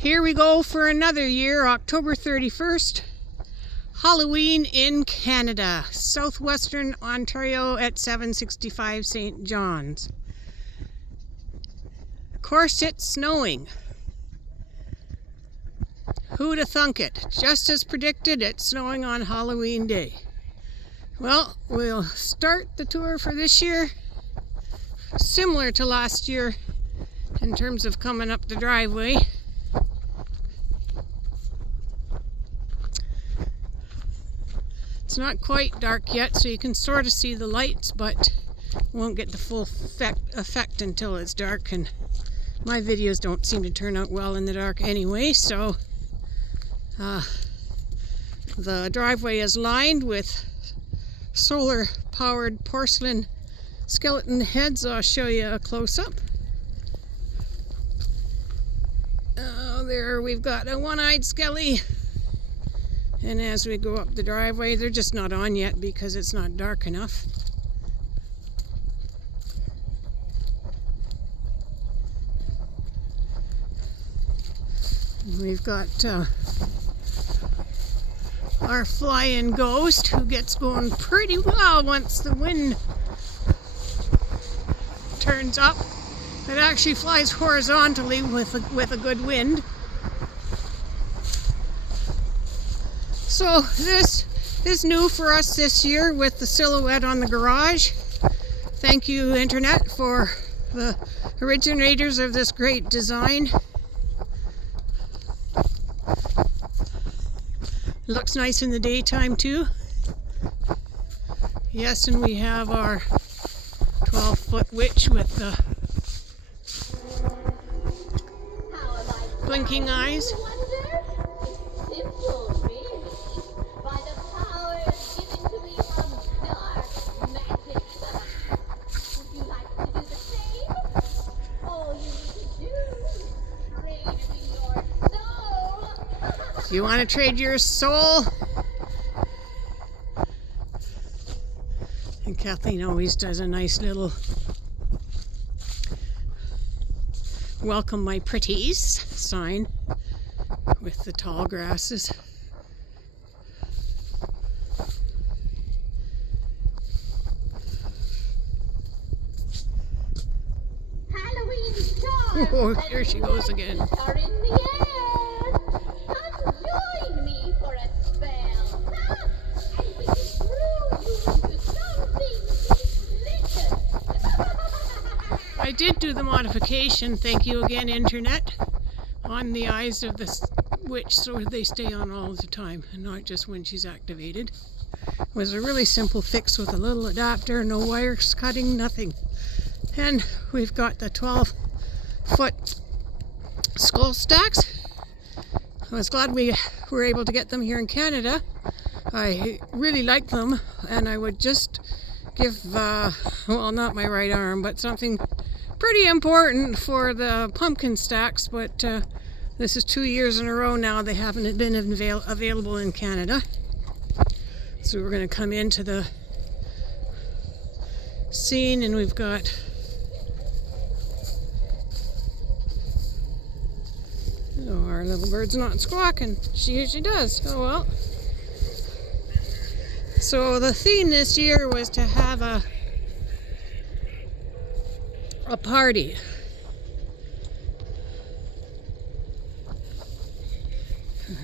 Here we go for another year, October 31st, Halloween in Canada, southwestern Ontario at 765 St. John's. Of course, it's snowing. Who'd have thunk it? Just as predicted, it's snowing on Halloween Day. Well, we'll start the tour for this year similar to last year in terms of coming up the driveway. It's not quite dark yet, so you can sort of see the lights, but won't get the full effect until it's dark, and my videos don't seem to turn out well in the dark anyway, so the driveway is lined with solar-powered porcelain skeleton heads. I'll show you a close-up. Oh, there we've got a one-eyed skelly. And as we go up the driveway, they're just not on yet because it's not dark enough. We've got our flying ghost, who gets going pretty well once the wind turns up. It actually flies horizontally with a good wind. So this is new for us this year with the silhouette on the garage. Thank you, Internet, for the originators of this great design. It looks nice in the daytime too. Yes, and we have our 12-foot witch with the blinking eyes. You want to trade your soul? And Kathleen always does a nice little welcome my pretties sign with the tall grasses. Halloween stars! Oh, here she goes again. Are in the air. Join me for a spell, and we can brew you into something delicious. I did do the modification, thank you again, Internet, on the eyes of the witch so they stay on all the time and not just when she's activated. It was a really simple fix with a little adapter, no wires cutting, nothing. And we've got the 12-foot skull stacks. I was glad we were able to get them here in Canada. I really like them, and I would just give, well, not my right arm, but something pretty important for the pumpkin stacks, but this is 2 years in a row now they haven't been available in Canada. So we're going to come into the scene, and we've got our little bird's not squawking. She usually does. Oh well. So the theme this year was to have a party.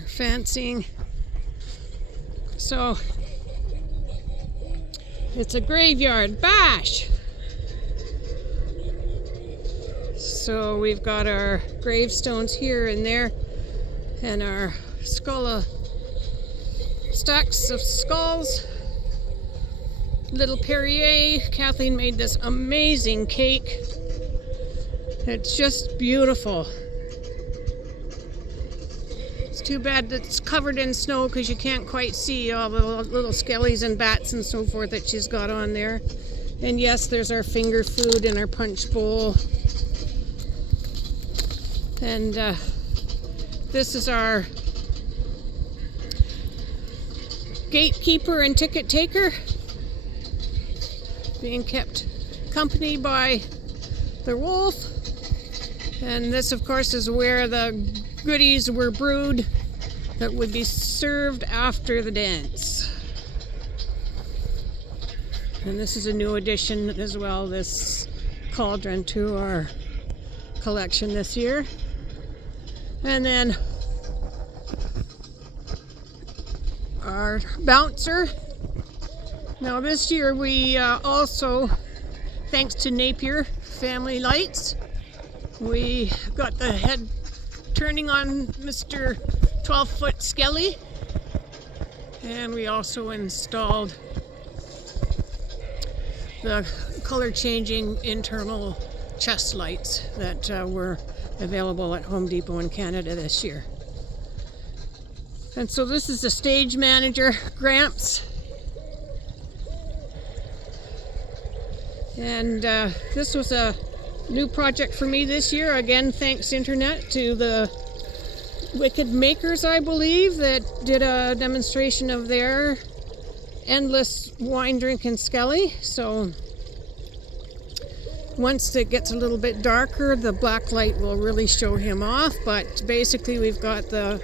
Fancying. So it's a graveyard bash. So we've got our gravestones here and there, and our stacks of skulls. Little Perrier. Kathleen made this amazing cake. It's just beautiful. It's too bad that it's covered in snow because you can't quite see all the little skellies and bats and so forth that she's got on there. And yes, there's our finger food and our punch bowl. And this is our gatekeeper and ticket taker, being kept company by the wolf. And this, of course, is where the goodies were brewed that would be served after the dance. And this is a new addition as well, this cauldron to our collection this year. And then our bouncer. Now this year we also, thanks to Napier Family Lights, we got the head turning on Mr. 12-foot Skelly, and we also installed the color changing internal chest lights that were available at Home Depot in Canada this year. And so this is the stage manager, Gramps. And this was a new project for me this year. Again, thanks internet to the Wicked Makers, I believe, that did a demonstration of their endless wine drinking Skelly. So once it gets a little bit darker, the black light will really show him off. But basically we've got the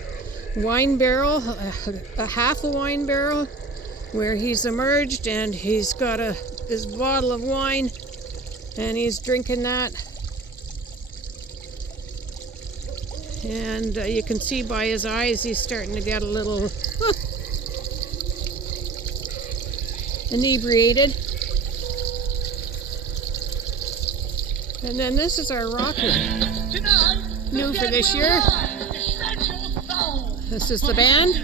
wine barrel, a half a wine barrel, where he's emerged and he's got his bottle of wine and he's drinking that. And you can see by his eyes he's starting to get a little inebriated. And then this is our rocker, new for this year. This is the band.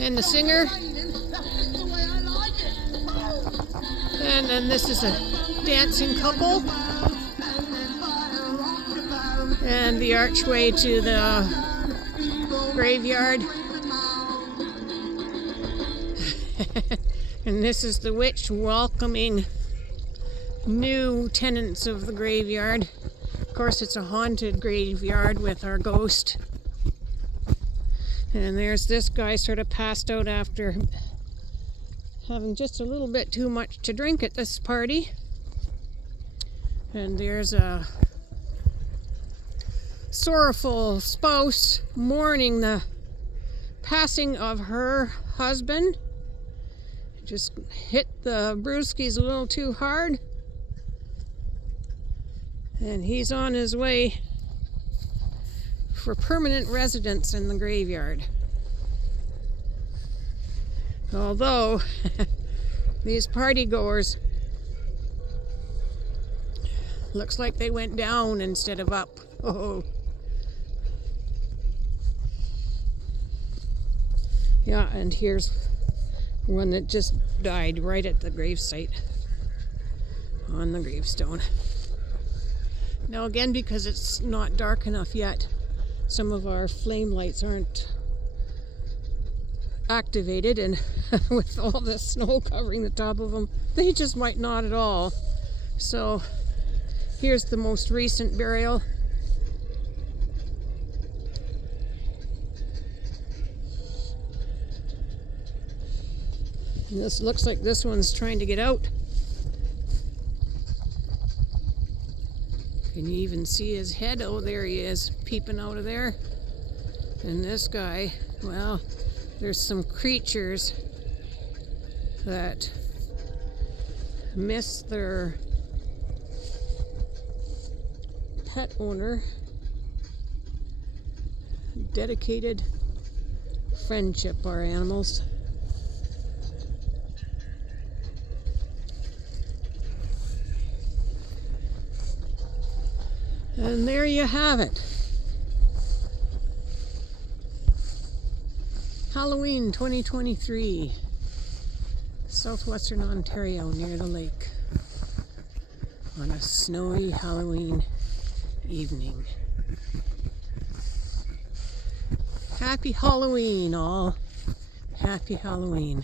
And the singer. And then this is a dancing couple. And the archway to the graveyard. And this is the witch welcoming new tenants of the graveyard. Of course, it's a haunted graveyard with our ghost. And there's this guy sort of passed out after having just a little bit too much to drink at this party. And there's a sorrowful spouse mourning the passing of her husband. Just hit the brewskis a little too hard. And he's on his way for permanent residence in the graveyard. Although these party goers, looks like they went down instead of up. Oh. Yeah, and here's one that just died right at the gravesite on the gravestone. Now again, because it's not dark enough yet, some of our flame lights aren't activated, and with all the snow covering the top of them, they just might not at all. So here's the most recent burial. And this looks like this one's trying to get out. Can you even see his head? Oh, there he is, peeping out of there. And this guy, well, there's some creatures that miss their pet owner. Dedicated friendship, our animals. And there you have it. Halloween 2023. Southwestern Ontario near the lake. On a snowy Halloween evening. Happy Halloween, all. Happy Halloween.